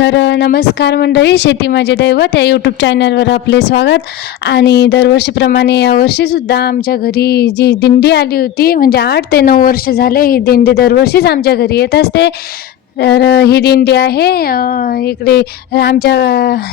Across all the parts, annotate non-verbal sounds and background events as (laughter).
तर नमस्कार मंडळी शेती माझे दैवत या यूट्यूब चॅनलवर आपले स्वागत. आणि दरवर्षीप्रमाणे यावर्षीसुद्धा आमच्या घरी जी दिंडी आली होती म्हणजे आठ ते नऊ वर्ष झाले ही दिंडी दरवर्षीच आमच्या घरी येत असते. तर ही दिंडी आहे. इकडे आमच्या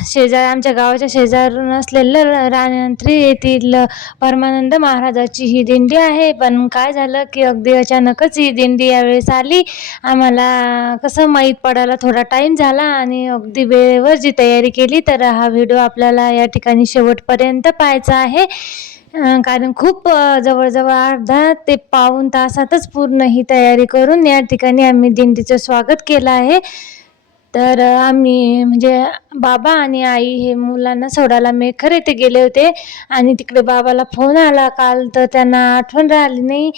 शेजार आमच्या गावाच्या शेजारून असलेलं रानंत्री येथील परमानंद महाराजाची ही दिंडी आहे. पण काय झालं की अगदी अचानकच ही दिंडी यावेळेस आली. आम्हाला कसं माहीत पडायला थोडा टाईम झाला आणि अगदी वेळेवर जी तयारी केली. तर हा व्हिडिओ आपल्याला या ठिकाणी शेवटपर्यंत पाहायचा आहे. कारण खूप जवळजवळ अर्धा ते पाऊण तासातच पूर्ण ही तयारी करून या ठिकाणी आम्ही दिंडीचं स्वागत केलं आहे. तर आम्ही म्हणजे बाबा आणि आई हे मुलांना सोडायला मेखर येथे गेले होते आणि तिकडे बाबाला फोन आला काल तर त्यांना आठवण राहिली नाही.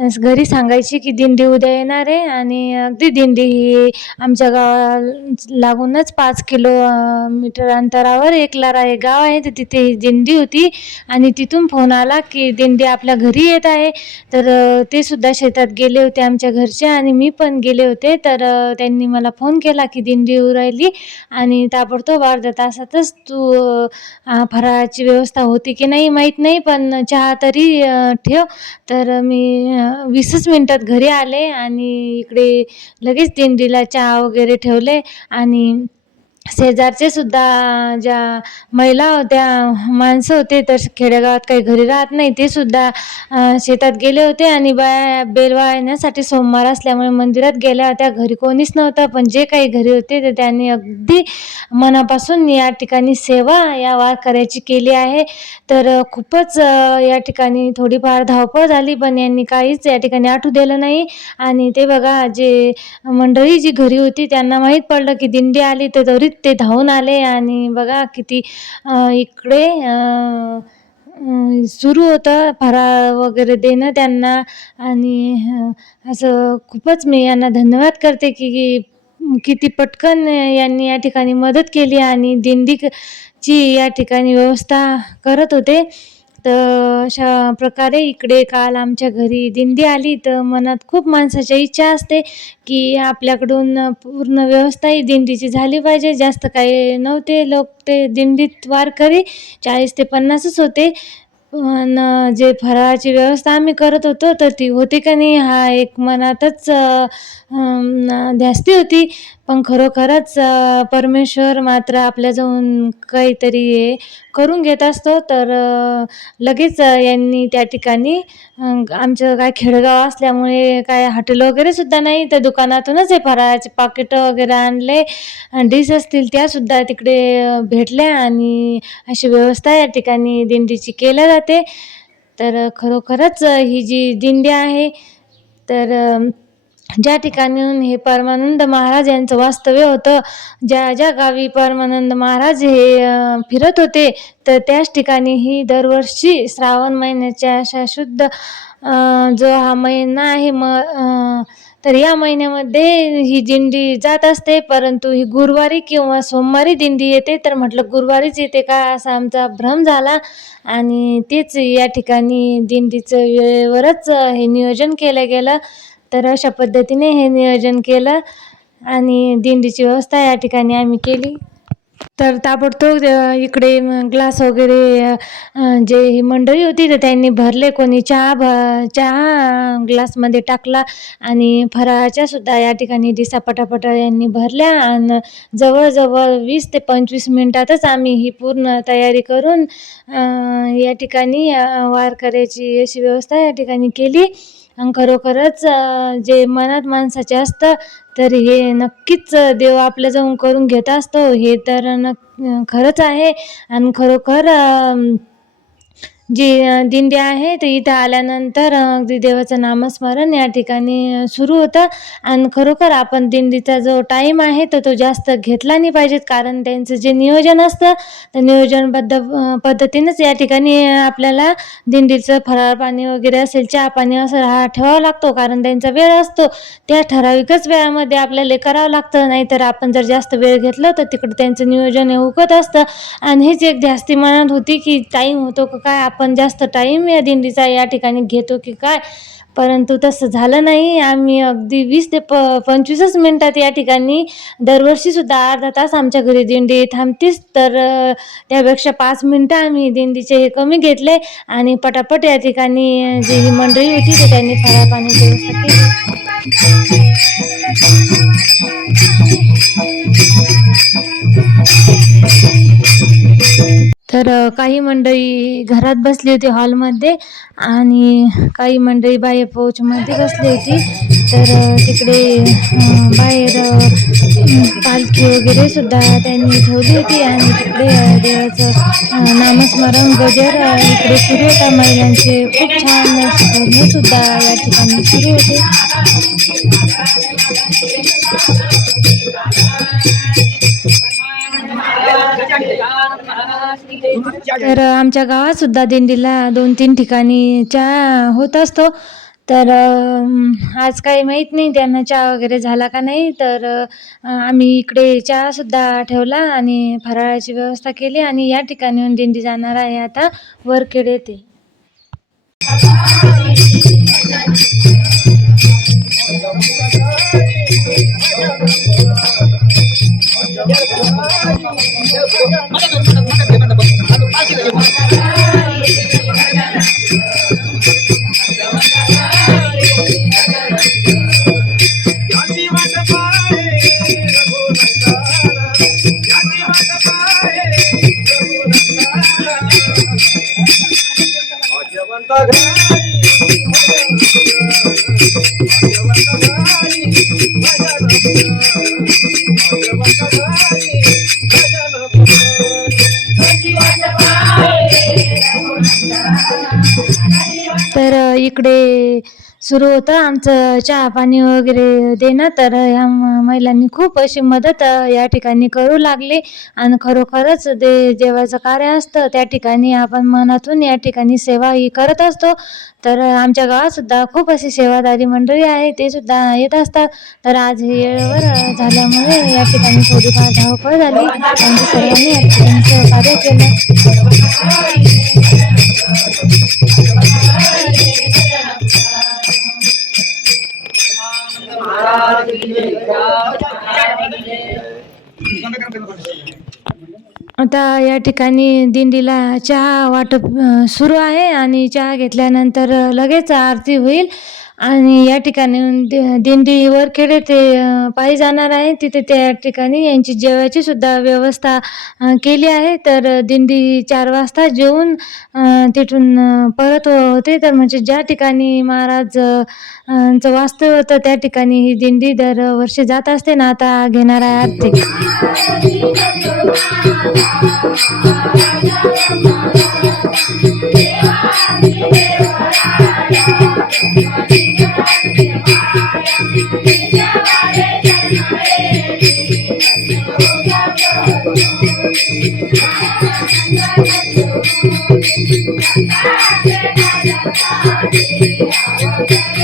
घरी सांगायची की दिंडी उद्या येणार आहे आणि अगदी दिंडी ही आमच्या गावा लागूनच पाच किलो मीटर अंतरावर एक लारा एक गाव आहे. तर तिथे ही दिंडी होती आणि तिथून फोन आला की दिंडी आपल्या घरी येत आहे. तर ते सुद्धा शेतात गेले होते आमच्या घरचे आणि मी पण गेले होते. तर त्यांनी मला फोन केला की दिंडी येऊ राहिली आणि ताबडतोब अर्ध्या तासातच तू फराळाची व्यवस्था होती की नाही माहीत नाही पण चहा तरी ठेव. तर मी वीसच मिनटात घरी आले आणि इकडे लगेच दिंडीला चहा वगैरे ठेवले आणि शेजारचे सुद्धा ज्या महिला होत्या माणसं होते तर खेडेगावात काही घरी राहत नाही ते सुद्धा शेतात गेले होते आणि बाया बेल वाळण्यासाठी सोमवार असल्यामुळे मंदिरात गेल्या होत्या घरी कोणीच नव्हतं. पण जे काही घरी होते ते त्यांनी अगदी मनापासून या ठिकाणी सेवा या वारकऱ्याची केली आहे. तर खूपच या ठिकाणी थोडीफार धावपळ झाली पण यांनी काहीच या ठिकाणी आठवू दिलं नाही. आणि ते बघा जे मंडळी जी घरी होती त्यांना माहीत पडलं की दिंडी आली तर त्वरित ते धावून आले आणि बघा किती इकडे सुरू होतं फराळ वगैरे देणं त्यांना आणि असं खूपच मी यांना धन्यवाद करते की की किती पटकन यांनी या ठिकाणी मदत केली आणि दिंडीची या ठिकाणी व्यवस्था करत होते. तर अशा प्रकारे इकडे काल आमच्या घरी दिंडी आली. तर मनात खूप माणसाच्या इच्छा असते की आपल्याकडून पूर्ण व्यवस्था ही दिंडीची झाली पाहिजे. जास्त काही नव्हते लोक ते दिंडीत वारकरी चाळीस ते पन्नासच होते. पण जे फराळाची व्यवस्था आम्ही करत होतो तर ती होती का नाही हा एक मनातच ध्यास्ती होती. पण खरोखरच परमेश्वर मात्र आपल्याजवळून काहीतरी हे करून घेत असतो. तर लगेच यांनी त्या ठिकाणी आमचं काय खेडेगाव असल्यामुळे काय हॉटेल वगैरे सुद्धा नाही तर दुकानातूनच हे फराळाचे पाकिटं वगैरे आणले. डिश असतील त्यासुद्धा तिकडे भेटल्या आणि अशी व्यवस्था या ठिकाणी दिंडीची केल्या जाते. तर खरोखरच ही जी दिंडी आहे तर ज्या ठिकाणी हे परमानंद महाराज यांचं वास्तव्य होतं ज्या ज्या गावी परमानंद महाराज हे फिरत होते तर त्याच ठिकाणी ही दरवर्षी श्रावण महिन्याच्या अशा शुद्ध जो हा महिना आहे म तर या महिन्यामध्ये ही दिंडी जात असते परंतु ही गुरुवारी किंवा सोमवारी दिंडी येते तर म्हटलं गुरुवारीच येते का असा आमचा भ्रम झाला. आणि तेच या ठिकाणी दिंडीचं वेळेवरच हे नियोजन केलं गेलं. तर अशा पद्धतीने हे नियोजन केलं आणि दिंडीची व्यवस्था या ठिकाणी आम्ही केली. तर ताबडतोब इकडे ग्लास वगैरे जे ही मंडळी होती तर त्यांनी भरले. कोणी चहा भ चहा ग्लासमध्ये टाकला आणि फराळाच्या सुद्धा या ठिकाणी डिसा पटापटा यांनी भरल्या. आणि जवळजवळ वीस ते पंचवीस मिनटातच आम्ही ही पूर्ण तयारी करून या ठिकाणी वार करायची अशी व्यवस्था या ठिकाणी केली. आणि खरोखरच जे मनात माणसाचे असतं तर हे नक्कीच देव आपल्या जाऊन करून घेत असतो. हे तर नक् खरंच आहे. आणि खरोखर जी दिंडी आहे तर इथं आल्यानंतर अगदी देवाचं नामस्मरण या ठिकाणी सुरू होतं. आणि खरोखर आपण दिंडीचा जो टाईम आहे तर तो जास्त घेतला नाही पाहिजेत कारण त्यांचं जे नियोजन असतं तर नियोजनबद्ध पद्धतीनेच पद्धतीनंच या ठिकाणी आपल्याला दिंडीचं फराळ पाणी वगैरे असेल चहा पाणी असं हा ठेवावा लागतो. कारण त्यांचा वेळ असतो. त्या ठराविकच वेळामध्ये आपल्याला करावं लागतं. नाहीतर आपण जर जास्त वेळ घेतलं तर तिकडं त्यांचं नियोजन हे उकत असतं. आणि हेच एक ध्यास्ती मनात होती की टाईम होतो का काय आपण जास्त टाईम या दिंडीचा या ठिकाणी घेतो की काय? परंतु तसं झालं नाही. आम्ही अगदी वीस ते प पंचवीसच मिनटात या ठिकाणी दरवर्षीसुद्धा अर्धा तास आमच्या घरी दिंडी थांबतीस तर त्यापेक्षा पाच मिनटं आम्ही दिंडीचे हे कमी घेतले आणि पटापट या ठिकाणी जी ही मंडळी होती ते त्यांनी खराब पाण्याची व्यवस्था केली. तर काही मंडळी घरात बसली होती हॉलमध्ये आणि काही मंडळी बाहेर पोचमध्ये बसली होती. तर तिकडे बाहेर पालखी वगैरे सुद्धा त्यांनी ठेवली होती आणि तिकडे देवाचं नामस्मरण गजर इकडे सुरू होता महिलांचे. खूप छान सुद्धा या ठिकाणी सुरू होते. तर आमच्या गावात सुद्धा दिंडीला दोन तीन ठिकाणी चहा होत असतो. तर आज काही माहीत नाही त्यांना चहा वगैरे झाला का नाही. तर आम्ही इकडे चहा सुद्धा ठेवला आणि फराळाची व्यवस्था केली आणि या ठिकाणी दिंडी जाणार आहे आता. वरखेड येथे (laughs) याची इकडे सुरू होतं. आमचं चहा पाणी वगैरे देणं. तर ह्या महिलांनी खूप अशी मदत या ठिकाणी करू लागली. आणि खरोखरच ते देवाचं कार्य असतं. त्या ठिकाणी आपण मनातून या ठिकाणी सेवा ही करत असतो. तर आमच्या गावातसुद्धा खूप अशी सेवादारी मंडळी आहे. ते सुद्धा येत असतात. तर आज वेळेवर झाल्यामुळे या ठिकाणी थोडीफार धावपळ झाली. आणि सर्वांनी या ठिकाणी सहकार्य केलं. आता या ठिकाणी दिंडीला चहा वाटप सुरू आहे आणि चहा घेतल्यानंतर लगेच आरती होईल. आणि या ठिकाणी दि- दिंडी वरखेड ते पायी जाणार आहे. तिथे त्या ठिकाणी यांची जेवायची सुद्धा व्यवस्था केली आहे. तर दिंडी चार वाजता जेवून तिथून परत होते. तर म्हणजे ज्या ठिकाणी महाराज चं वास्तव्य होतं त्या ठिकाणी ही दिंडी दरवर्षी जात असते. ना आता घेणार आहे आरती (laughs) Thank you.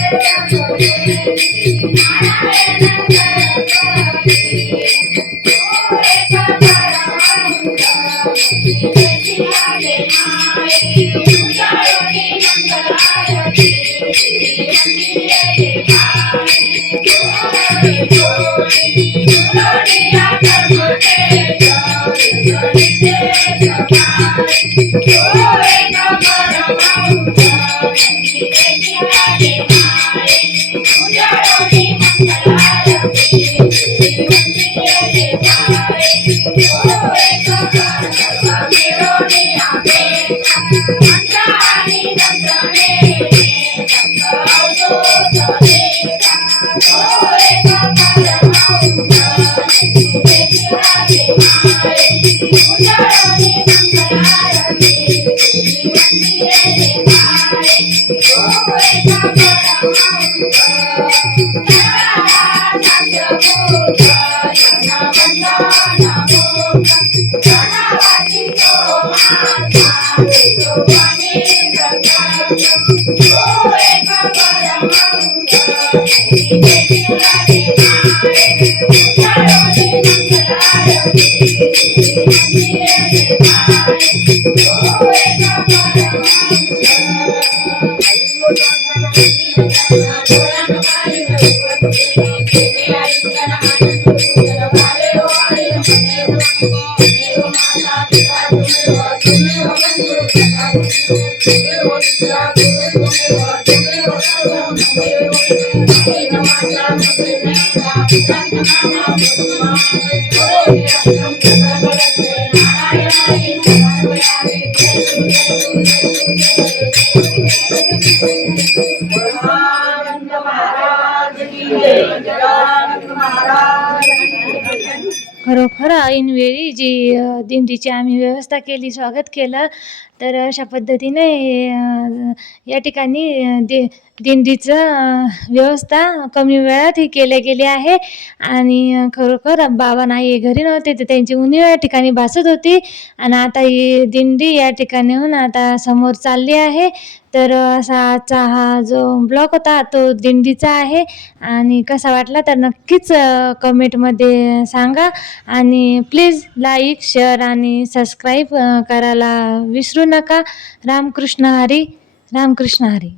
Oh, Thank you. खरोखर ऐनवेळी जी दिंडीची आम्ही व्यवस्था केली स्वागत केलं तर अशा पद्धतीने या ठिकाणी दे दिंडीचं व्यवस्था कमी वेळात ही केल्या गेली आहे. आणि खरोखर बाबा नाही घरी नव्हते तर त्यांची उणीव या ठिकाणी भासत होती. आणि आता ही दिंडी या ठिकाणीहून आता समोर चालली आहे. तर असा आजचा हा जो ब्लॉग होता तो दिंडीचा आहे. आणि कसा वाटला तर नक्कीच कमेंटमध्ये सांगा. आणि प्लीज लाईक शेअर आणि सबस्क्राईब करायला विसरू नका. रामकृष्ण हरी रामकृष्ण हरी.